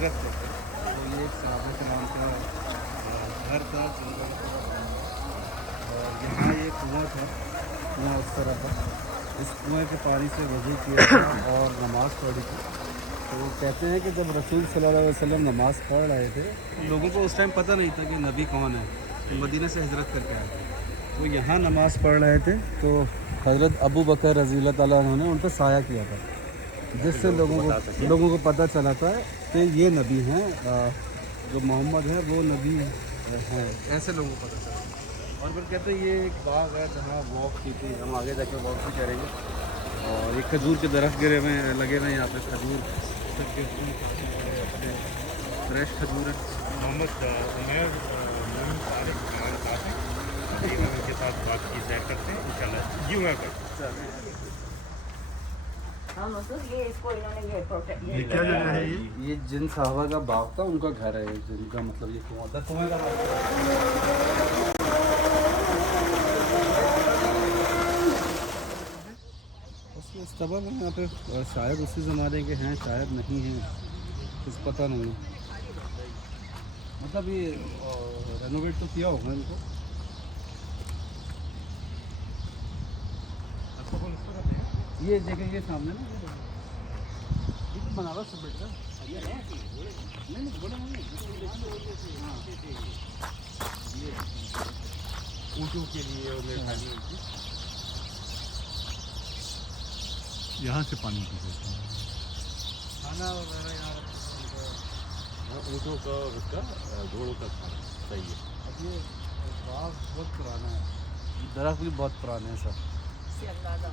हिजरत करते हैं। तो ये एक सहाबा के नाम का घर था जंगल, और यहाँ ये कुआँ था, कुआँ उस तरह था। इस कुएँ के पानी से वज़ू किया था और नमाज़ पढ़ी थी। तो कहते हैं कि जब रसूल सल्लल्लाहु अलैहि वसल्लम नमाज़ पढ़ रहे थे, लोगों को उस टाइम पता नहीं था कि नबी कौन है, तो मदीना से हिजरत करके आए थे। तो यहाँ नमाज़ पढ़ रहे थे तो हज़रत अबू बकर रज़ी अल्लाह ताला अन्हु ने उन पर साया किया था, जिससे लोगों को पता चला था कि ये नबी हैं, जो मोहम्मद है वो नबी हैं, ऐसे लोगों को पता चला। और फिर कहते हैं ये एक बाग है जहाँ वॉक की थी, हम आगे जाकर वॉक भी करेंगे। और ये खजूर के दरख्त गिरे हुए हैं, लगे हुए हैं यहाँ पे खजूर सबके अपने फ्रेश खजूर है। मोहम्मद उमैर मोमिन साले हमारे साथ हैं, अभी हम उनके साथ बात की सैर करते हैं इंशाल्लाह। जी मैं करते हाँ मसूद, ये इसको इन्होंने ये प्रोटेक्ट ये क्या जगह है? ये जिन साहबा का बाग था उनका घर है, जिनका मतलब ये कुआं था, कुएं का बाग था। उसके सबब है यहाँ पे, शायद उसी ज़माने के हैं, शायद नहीं हैं, कुछ पता नहीं। मतलब ये रेनोवेट तो किया होगा इनको। ये जगह ये सामने ना, ये तो बनारस से बेटा नहीं बड़ा नहीं, हाँ ये ऊँटों के लिए और यहाँ से पानी पीते हैं। खाना वगैरह यहाँ ऊँटों का उसका घोड़ों का खाना सही है। अब ये बाग बहुत पुराना है, दरख्त भी बहुत पुराने हैं सब। से अंदाजा